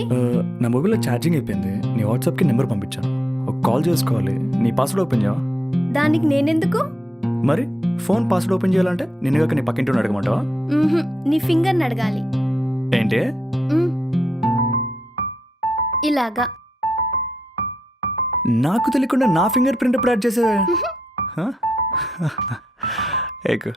ఏంటి? నా మొబైల్లో ఛార్జింగ్ అయిపోయింది. నీ వాట్సాప్కి నెంబర్ పంపించాను. ఒక కాల్ చేసుకోవాలి. నీ పాస్వర్డ్ ఓపెన్ చేయవా? దానికి నేనెందుకు? మరి ఫోన్ పాస్వర్డ్ ఓపెన్ చేయాలంటే నిన్ను కాక నీ పక్కింటి అడగమంటావా? నీ ఫింగర్ని అడగాలి. ఏంటి? మ్మ్. ఇలాగా. నాకు తెలియకుండా నా ఫింగర్ ప్రింట్ ఎప్పుడు యాడ్ చేసావే? ఎక్కు.